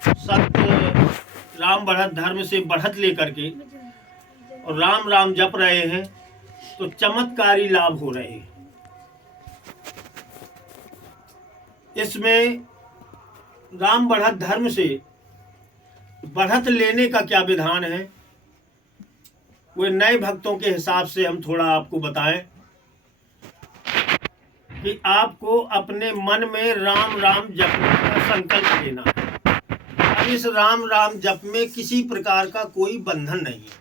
सत्य राम बढ़त धर्म से बढ़त लेकर के और राम राम जप रहे हैं तो चमत्कारी लाभ हो रहे हैं। इसमें राम बढ़त धर्म से बढ़त लेने का क्या विधान है, वो नए भक्तों के हिसाब से हम थोड़ा आपको बताएं कि आपको अपने मन में राम राम जपने का संकल्प लेना है। अब इस राम राम जप में किसी प्रकार का कोई बंधन नहीं है,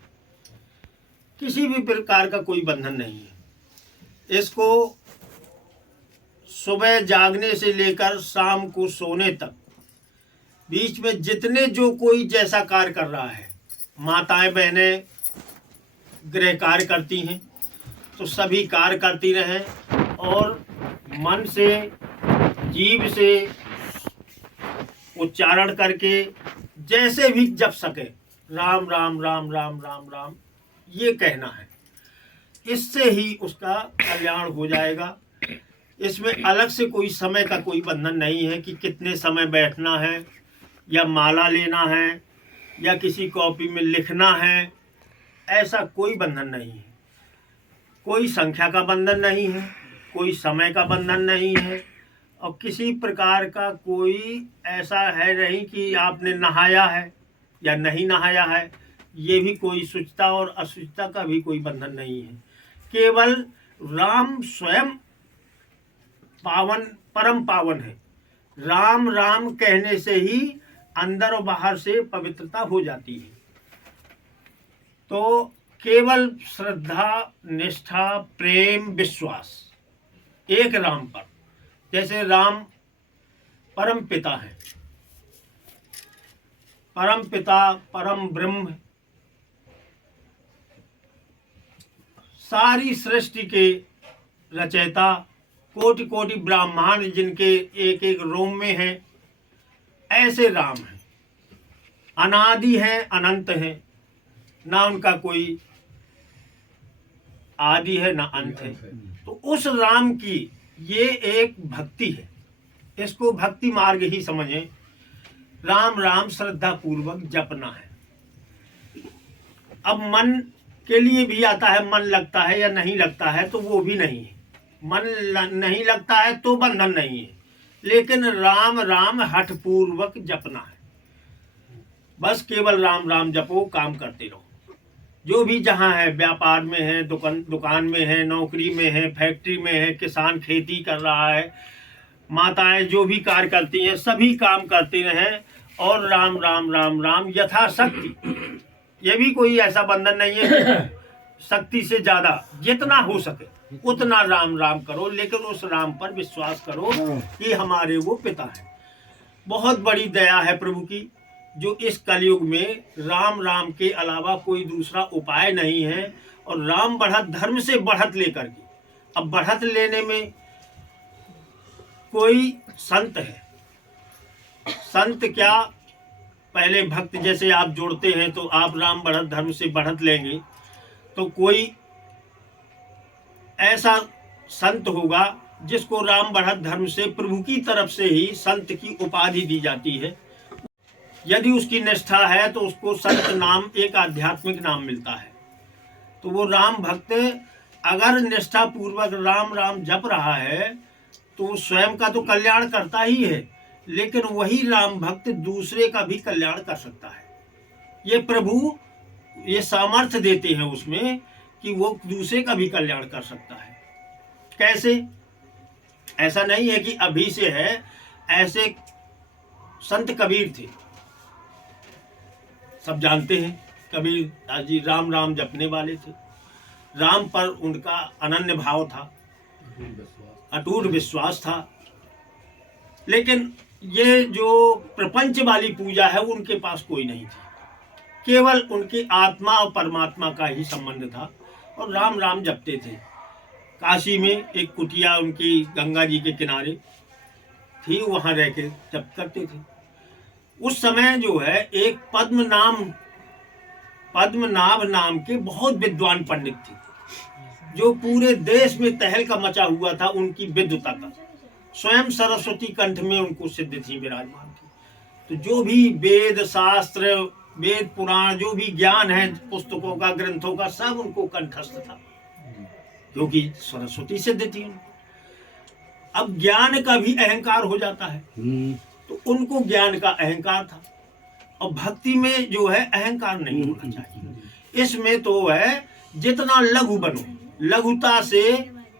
किसी भी प्रकार का कोई बंधन नहीं है। इसको सुबह जागने से लेकर शाम को सोने तक बीच में जितने जो कोई जैसा कार्य कर रहा है, माताएं बहनें गृह कार्य करती हैं तो सभी कार्य करती रहें और मन से जीभ से उच्चारण करके जैसे भी जप सके राम राम राम राम राम राम ये कहना है। इससे ही उसका कल्याण हो जाएगा। इसमें अलग से कोई समय का कोई बंधन नहीं है कि कितने समय बैठना है या माला लेना है या किसी कॉपी में लिखना है, ऐसा कोई बंधन नहीं है। कोई संख्या का बंधन नहीं है, कोई समय का बंधन नहीं है और किसी प्रकार का कोई ऐसा है नहीं कि आपने नहाया है या नहीं नहाया है, ये भी कोई शुचिता और अशुचिता का भी कोई बंधन नहीं है। केवल राम स्वयं पावन परम पावन है। राम राम कहने से ही अंदर और बाहर से पवित्रता हो जाती है। तो केवल श्रद्धा निष्ठा प्रेम विश्वास एक राम पर, जैसे राम परम पिता है, परम पिता परम ब्रह्म, सारी सृष्टि के रचयिता, कोटि कोटि ब्रह्मांड जिनके एक एक रोम में है, ऐसे राम हैं। अनादि हैं, अनंत हैं, ना उनका कोई आदि है ना अंत है। तो उस राम की ये एक भक्ति है, इसको भक्ति मार्ग ही समझें। राम राम श्रद्धा पूर्वक जपना है। अब मन के लिए भी आता है, मन लगता है या नहीं लगता है तो वो भी नहीं है। मन नहीं लगता है तो बंधन नहीं है, लेकिन राम राम हठ पूर्वक जपना है। बस केवल राम राम जपो, काम करते रहो। जो भी जहाँ है, व्यापार में है, दुकान में है, नौकरी में है, फैक्ट्री में है, किसान खेती कर रहा है, माताएं जो भी कार्य करती हैं, सभी काम करते रहें और राम राम राम राम यथाशक्ति। ये भी कोई ऐसा बंधन नहीं है कि शक्ति से ज्यादा, जितना हो सके उतना राम राम करो, लेकिन उस राम पर विश्वास करो कि हमारे वो पिता है। बहुत बड़ी दया है प्रभु की, जो इस कलयुग में राम राम के अलावा कोई दूसरा उपाय नहीं है। और राम बढ़त धर्म से बढ़त लेकर के, अब बढ़त लेने में कोई संत है, संत क्या, पहले भक्त जैसे आप जोड़ते हैं तो आप राम बढ़त धर्म से बढ़त लेंगे तो कोई ऐसा संत होगा जिसको राम बढ़त धर्म से प्रभु की तरफ से ही संत की उपाधि दी जाती है। यदि उसकी निष्ठा है तो उसको संत नाम, एक आध्यात्मिक नाम मिलता है। तो वो राम भक्त अगर निष्ठा पूर्वक राम राम जप रहा है तो स्वयं का तो कल्याण करता ही है, लेकिन वही राम भक्त दूसरे का भी कल्याण कर सकता है। ये प्रभु ये सामर्थ्य देते हैं उसमें कि वो दूसरे का भी कल्याण कर सकता है। कैसे? ऐसा नहीं है कि अभी से है, ऐसे संत कबीर थे, सब जानते हैं। कबीर जी राम राम जपने वाले थे। राम पर उनका अनन्य भाव था, अटूट विश्वास था। लेकिन ये जो प्रपंच वाली पूजा है उनके पास कोई नहीं थी, केवल उनकी आत्मा और परमात्मा का ही संबंध था और राम राम जपते थे। काशी में एक कुटिया उनकी गंगा जी के किनारे थी, वहां रह के जप करते थे। उस समय जो है एक पद्मनाभ नाम के बहुत विद्वान पंडित थे, जो पूरे देश में तहलका मचा हुआ था उनकी विद्वता का। स्वयं सरस्वती कंठ में उनको सिद्ध थी, विराजमान थी। तो जो भी वेद शास्त्र, वेद पुराण, जो भी ज्ञान है पुस्तकों का, ग्रंथों का, सब उनको कंठस्थ था, क्योंकि सरस्वती सिद्ध थी उनको। अब ज्ञान का भी अहंकार हो जाता है, तो उनको ज्ञान का अहंकार था। और भक्ति में जो है अहंकार नहीं होना चाहिए। इसमें तो है जितना लघु बनो, लघुता से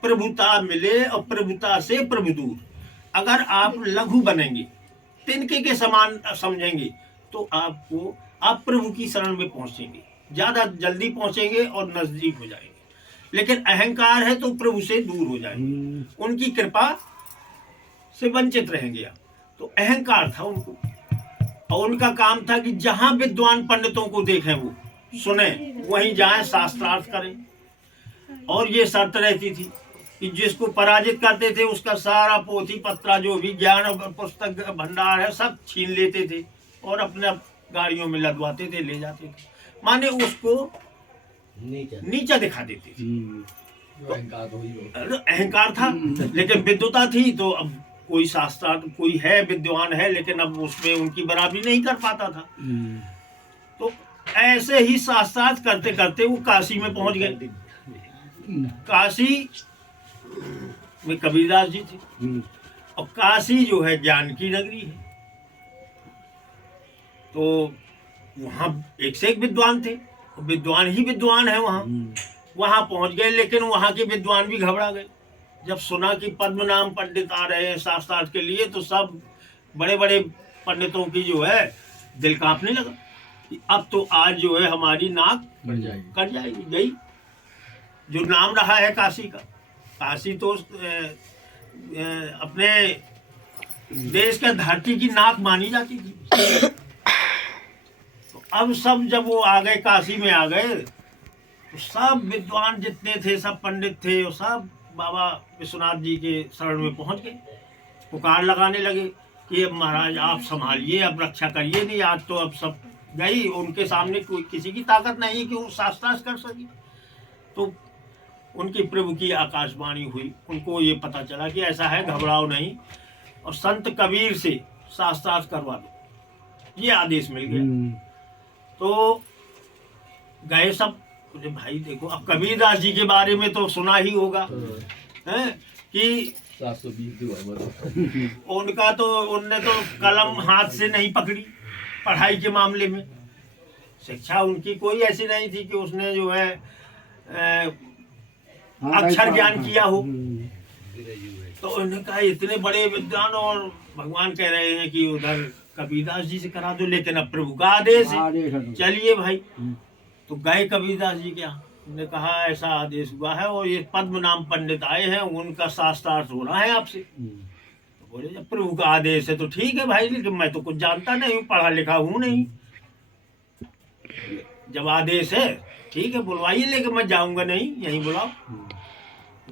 प्रभुता मिले और प्रभुता से प्रभु दूर। अगर आप लघु बनेंगे, तिनके के समान समझेंगे, तो आप प्रभु की शरण में पहुंचेंगे, ज्यादा जल्दी पहुंचेंगे और नजदीक हो जाएंगे। लेकिन अहंकार है तो प्रभु से दूर हो जाएंगे, उनकी कृपा से वंचित रहेंगे आप। तो अहंकार था उनको, और उनका काम था कि जहां विद्वान पंडितों को देखें, वो सुने, वहीं जाएं, शास्त्रार्थ करें। और ये शर्त रहती थी कि जिसको पराजित करते थे उसका सारा पोथी पत्रा, जो भी ज्ञान पुस्तक भंडार है, सब छीन लेते थे और अपने गाड़ियों में लदवाते थे, ले जाते थे, माने उसको नीचा दिखा देते थे। तो अहंकार था, लेकिन विद्वता थी। तो अब कोई शास्त्रार्थ, कोई है विद्वान है, लेकिन अब उसमें उनकी बराबरी नहीं कर पाता था। तो ऐसे ही शास्त्रार्थ करते करते वो काशी में पहुंच गए। काशी में कबीरदास जी थे, और काशी जो है ज्ञान की नगरी है। तो वहां एक से एक विद्वान थे, विद्वान ही विद्वान है वहां पहुंच गए। लेकिन वहां के विद्वान भी घबरा गए जब सुना कि पद्मनाम पंडित आ रहे हैं शास्त्रार्थ के लिए। तो सब बड़े बड़े पंडितों की जो है दिल कांपने लगा कि अब तो आज जो है हमारी नाक कट जाएगी। गई जो नाम रहा है काशी का, काशी तो अपने देश का धरती की नाक मानी जाती थी। तो अब सब जब वो आ गए, काशी में आ गए, तो सब विद्वान जितने थे, सब पंडित थे, और सब बाबा विश्वनाथ जी के शरण में पहुंच गए। पुकार लगाने लगे कि अब महाराज आप संभालिए, अब रक्षा करिए, नहीं आज तो अब सब गई। उनके सामने कोई किसी की ताकत नहीं कि वो शास्त्रार्थ कर सके। तो उनकी प्रभु की आकाशवाणी हुई, उनको ये पता चला कि ऐसा है, घबराओ नहीं, और संत कबीर से शास्त्रार्थ करवा दो, ये आदेश मिल गया। तो गए सब। तो भाई देखो, अब कबीरदास जी के बारे में तो सुना ही होगा है कि उनका तो, उनने तो कलम हाथ से नहीं पकड़ी पढ़ाई के मामले में। शिक्षा उनकी कोई ऐसी नहीं थी कि उसने जो है अक्षर ज्ञान किया हो। तो उन्होंने कहा इतने बड़े विद्वान, और भगवान कह रहे हैं कि उधर कबीरदास जी से करा दो, लेकिन अब प्रभु का आदेश है, चलिए भाई। तो गए कबीरदास जी के यहाँ, उन्होंने कहा ऐसा आदेश हुआ है और ये पद्मनाम पंडित आए हैं, उनका शास्त्रार्थ होना है आपसे। तो बोले जब प्रभु का आदेश है तो ठीक है भाई, लेकिन मैं तो कुछ जानता नहीं हूँ, पढ़ा लिखा हूँ नहीं। जब आदेश है ठीक है बुलवाइए, लेकिन मैं जाऊंगा नहीं, यहीं बुलाओ।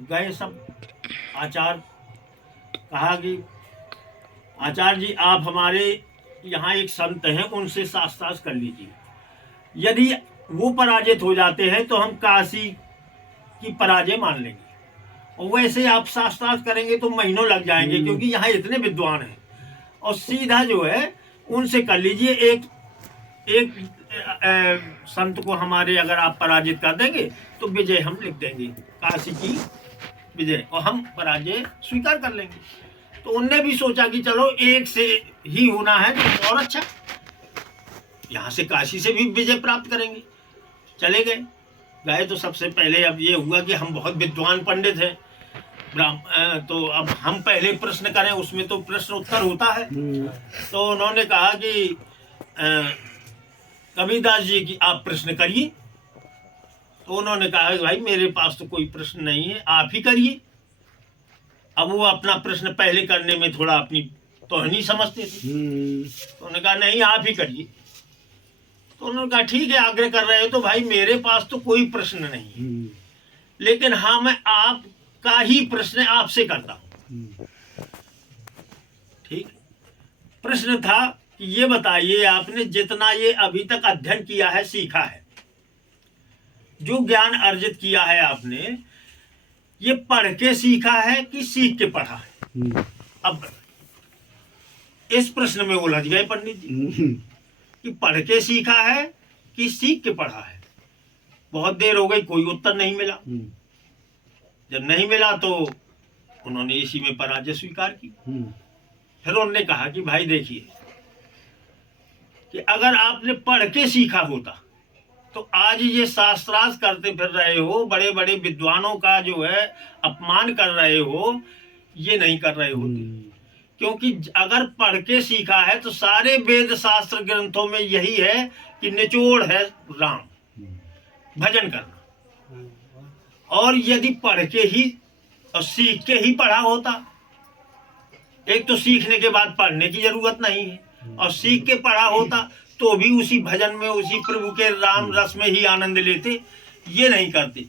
गए सब। आचार्य कहा कि आचार्य जी आप हमारे यहाँ एक संत हैं, उनसे शास्त्रार्थ कर लीजिए। यदि वो पराजित हो जाते हैं तो हम काशी की पराजय मान लेंगे, और वैसे आप शास्त्रार्थ करेंगे तो महीनों लग जाएंगे, क्योंकि यहाँ इतने विद्वान हैं। और सीधा जो है उनसे कर लीजिए, एक संत को हमारे अगर आप पराजित कर देंगे तो विजय हम लिख देंगे, काशी की विजय, और हम पराजय स्वीकार कर लेंगे। तो उनने भी सोचा कि चलो एक से ही होना है तो और अच्छा, यहाँ से काशी से भी विजय प्राप्त करेंगे। चले गए तो सबसे पहले अब ये हुआ कि हम बहुत विद्वान पंडित हैं, तो अब हम पहले प्रश्न करें, उसमें तो प्रश्न उत्तर होता है। तो उन्होंने कहा कि कबीरदास जी की आप प्रश्न करिए। तो उन्होंने कहा भाई मेरे पास तो कोई प्रश्न नहीं है, आप ही करिए। अब वो अपना प्रश्न पहले करने में थोड़ा अपनी तोहनी समझते थे। तो उन्होंने कहा नहीं आप ही करिए। तो उन्होंने कहा ठीक है आग्रह कर रहे हो तो भाई मेरे पास तो कोई प्रश्न नहीं, लेकिन हाँ मैं आपका ही प्रश्न आपसे करता हूँ। ठीक, प्रश्न था कि ये बताइए आपने जितना ये अभी तक अध्ययन किया है, सीखा है, जो ज्ञान अर्जित किया है आपने, ये पढ़ के सीखा है कि सीख के पढ़ा है? अब इस प्रश्न में उलझ गए पंडित जी कि पढ़ के सीखा है कि सीख के पढ़ा है। बहुत देर हो गई, कोई उत्तर नहीं मिला। जब नहीं मिला तो उन्होंने इसी में पराजय स्वीकार की। फिर उन्होंने कहा कि भाई देखिए कि अगर आपने पढ़ के सीखा होता तो आज ये शास्त्रार्थ करते फिर रहे हो, बड़े बड़े विद्वानों का जो है अपमान कर रहे हो, ये नहीं कर रहे होते। क्योंकि अगर पढ़ के सीखा है तो सारे वेद शास्त्र ग्रंथों में यही है कि निचोड़ है राम, भजन करना। और यदि पढ़ के ही और सीख के ही पढ़ा होता, एक तो सीखने के बाद पढ़ने की जरूरत नहीं है, और सीख के पढ़ा होता तो भी उसी भजन में, उसी प्रभु के राम रस में ही आनंद लेते। ये नहीं करते,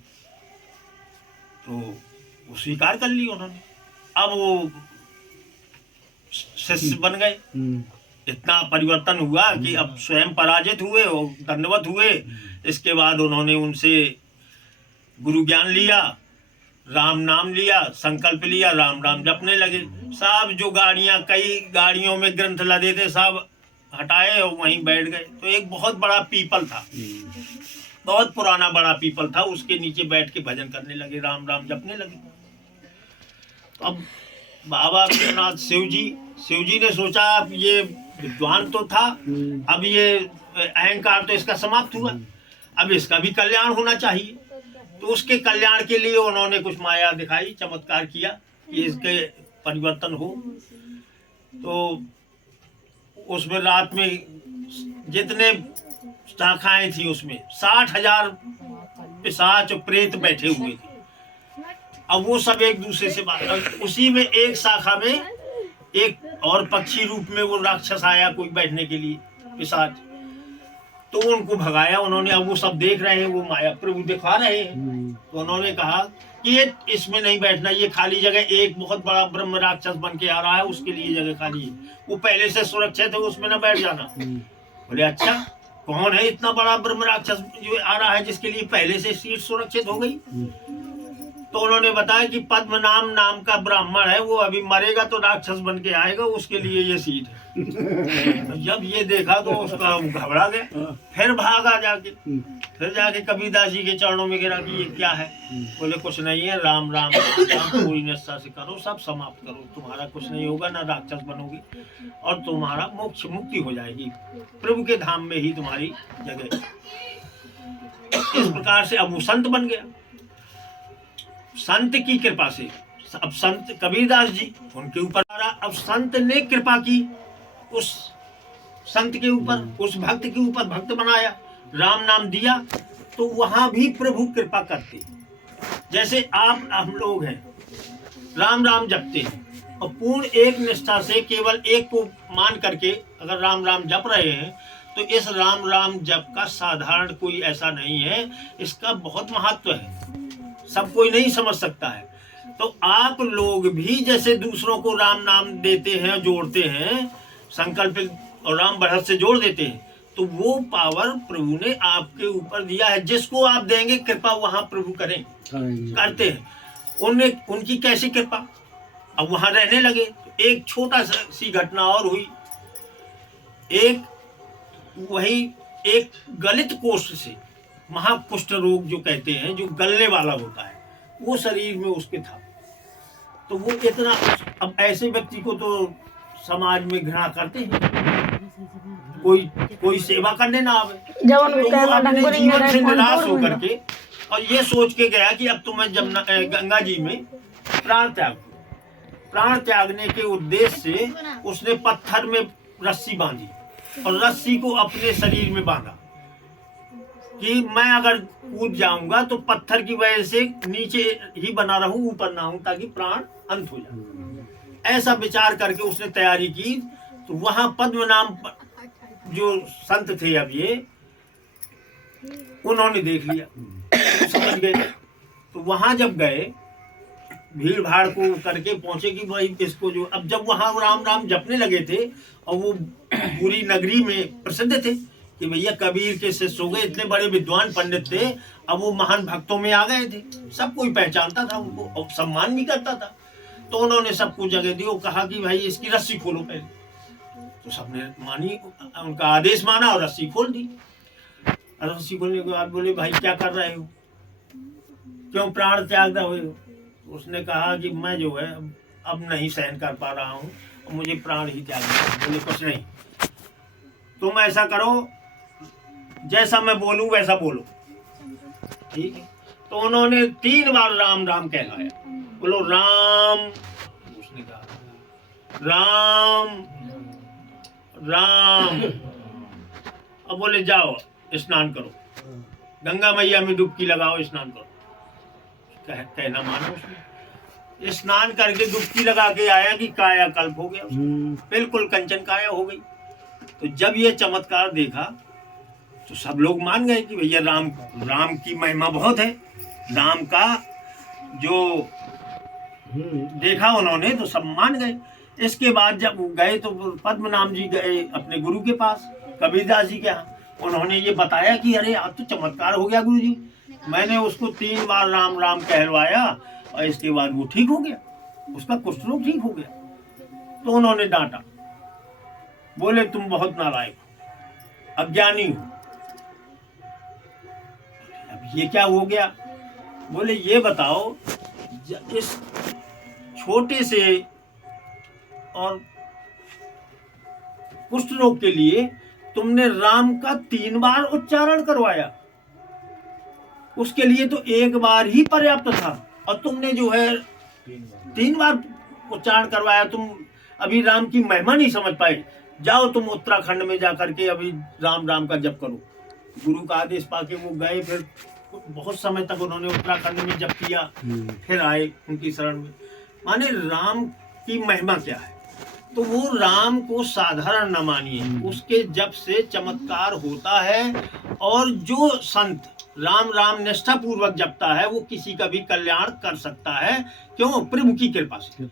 तो वो स्वीकार कर ली उन्होंने। अब वो शिष्य बन गए। इतना परिवर्तन हुआ कि अब स्वयं पराजित हुए और दंडवत हुए। इसके बाद उन्होंने उनसे गुरु ज्ञान लिया, राम नाम लिया, संकल्प लिया, राम राम जपने लगे। सब जो गाड़ियां, कई गाड़ियों में ग्रंथ लदे थे, सब हटाए और वहीं बैठ गए। तो एक बहुत बड़ा पीपल था, बहुत पुराना बड़ा पीपल था, उसके नीचे बैठ के भजन करने लगे, राम राम जपने लगे। अब बाबा विश्वनाथ शिव जी ने सोचा अब ये विद्वान तो था, अब ये अहंकार तो इसका समाप्त हुआ, अब इसका भी कल्याण होना चाहिए। तो उसके कल्याण के लिए उन्होंने कुछ माया दिखाई, चमत्कार किया कि इसके परिवर्तन हो। तो उसमें रात में जितने शाखाएं थी उसमें 60,000 पिशाच और प्रेत बैठे हुए थे। अब वो सब एक दूसरे से बात, उसी में एक शाखा में एक और पक्षी रूप में वो राक्षस आया कोई बैठने के लिए, पिशाच। तो उनको भगाया उन्होंने। अब वो सब देख रहे हैं, वो माया प्रभु दिखा रहे हैं। तो उन्होंने कहा कि ये इसमें नहीं बैठना, ये खाली जगह, एक बहुत बड़ा ब्रह्म राक्षस बन के आ रहा है, उसके लिए जगह खाली है, वो पहले से सुरक्षित है, उसमें ना बैठ जाना। बोले अच्छा, कौन है इतना बड़ा ब्रह्म राक्षस जो आ रहा है जिसके लिए पहले से सीट सुरक्षित हो गई? तो उन्होंने बताया कि पद्मनाम नाम का ब्राह्मण है, वो अभी मरेगा तो राक्षस बन के आएगा, उसके लिए ये सीट है। जब ये देखा तो उसका घबरा गया, फिर भागा जाके, फिर जाके कबीरदास जी के चरणों में गिरा कि ये क्या है? बोले कुछ नहीं है, राम राम राम पूरी निष्ठा से करो, सब समाप्त करो, तुम्हारा कुछ नहीं होगा, ना राक्षस बनोगे और तुम्हारा मोक्ष मुक्ति हो जाएगी, प्रभु के धाम में ही तुम्हारी जगह। इस प्रकार से अब वो संत बन गया। संत की कृपा से, अब संत कबीरदास जी उनके ऊपर आ रहा, अब संत ने कृपा की उस संत के ऊपर, उस भक्त के ऊपर, भक्त बनाया, राम नाम दिया, तो वहां भी प्रभु कृपा करते। जैसे आप हम लोग हैं, राम राम जपते हैं और पूर्ण एक निष्ठा से केवल एक को मान करके अगर राम राम जप रहे हैं, तो इस राम राम जप का साधारण कोई ऐसा नहीं है, इसका बहुत महत्व है, सब कोई नहीं समझ सकता है। तो आप लोग भी जैसे दूसरों को राम नाम देते हैं, जोड़ते हैं, संकल्प और राम बढ़त से जोड़ देते हैं, तो वो पावर प्रभु ने आपके ऊपर दिया है। जिसको आप देंगे कृपा वहां प्रभु करें, करते हैं। उनकी कैसी कृपा? अब वहां रहने लगे। एक छोटा सी घटना और हुई। एक गलित कोष्ठ से, महाकुष्ठ रोग जो कहते हैं, जो गलने वाला होता है, वो शरीर में उसके था। तो वो इतना, अब ऐसे व्यक्ति को तो समाज में घृणा करते हैं, कोई सेवा करने ना आवे। तो वो अपने जीवन से निराश होकर के और ये सोच के गया कि अब तो मैं गंगा जी में प्राण त्यागने के उद्देश्य से उसने पत्थर में रस्सी बांधी और रस्सी को अपने शरीर में बांधा कि मैं अगर कूद जाऊंगा तो पत्थर की वजह से नीचे ही बना रहूं, ऊपर ना हूं, ताकि प्राण अंत हो जाए। ऐसा विचार करके उसने तैयारी की। तो वहां पद्मनाम जो संत थे, अब ये उन्होंने देख लिया, समझ गए। तो वहां जब गए, भीड़ भाड़ को करके पहुंचे कि भाई इसको जो, अब जब वहां राम राम जपने लगे थे और वो पूरी नगरी में प्रसिद्ध थे कि भैया कबीर के शिष्य हो गए, इतने बड़े विद्वान पंडित थे, अब वो महान भक्तों में आ गए थे, सब कोई पहचानता था उनको और सम्मान भी करता था। तो उन्होंने सबको जगह दी और कहा कि भाई इसकी रस्सी खोलो पहले। तो सबने मानी, उनका आदेश माना और रस्सी खोल दी। रस्सी खोलने के बाद बोले भाई क्या कर रहे हो, क्यों प्राण त्याग रहे हो? उसने कहा कि मैं जो है अब नहीं सहन कर पा रहा हूँ, मुझे प्राण ही त्यागना है। बोले कुछ नहीं, तुम ऐसा करो, जैसा मैं बोलूं वैसा बोलो, ठीक है? तो उन्होंने 3 बार राम राम कहलाया। बोलो राम, उसने कहा राम राम। अब बोले जाओ स्नान करो, गंगा मैया में डुबकी लगाओ, स्नान करो। कहना माना उसने। स्नान करके डुबकी लगा के आया कि कायाकल्प हो गया, बिल्कुल कंचन काया हो गई। तो जब ये चमत्कार देखा तो सब लोग मान गए कि भैया राम की महिमा बहुत है। राम का जो देखा उन्होंने तो सब मान गए। इसके बाद जब गए तो पद्मनाभ जी गए अपने गुरु के पास, कबीरदास जी के यहाँ। उन्होंने ये बताया कि अरे अब तो चमत्कार हो गया गुरु जी, मैंने उसको 3 बार राम राम कहलवाया और इसके बाद वो ठीक हो गया, उसका कुष्ठ रोग ठीक हो गया। तो उन्होंने डांटा, बोले तुम बहुत नालायक हो, अज्ञानी हो। अब ये क्या हो गया? बोले ये बताओ, इस छोटे से और कुष्ठ रोग के लिए तुमने राम का 3 बार उच्चारण करवाया, उसके लिए तो 1 बार ही पर्याप्त था, और तुमने जो है 3 बार उच्चारण करवाया। तुम अभी राम की महिमा नहीं समझ पाए। जाओ तुम उत्तराखंड में जाकर के अभी राम राम का जप करो। गुरु का आदेश पाके वो गए, फिर बहुत समय तक उन्होंने उत्तराखंड में जप किया, फिर आए उनकी शरण में। माने राम की महिमा क्या है? तो वो राम को साधारण न मानिए, उसके जप से चमत्कार होता है। और जो संत राम राम निष्ठा पूर्वक जपता है वो किसी का भी कल्याण कर सकता है। क्यों? प्रभु की कृपा से।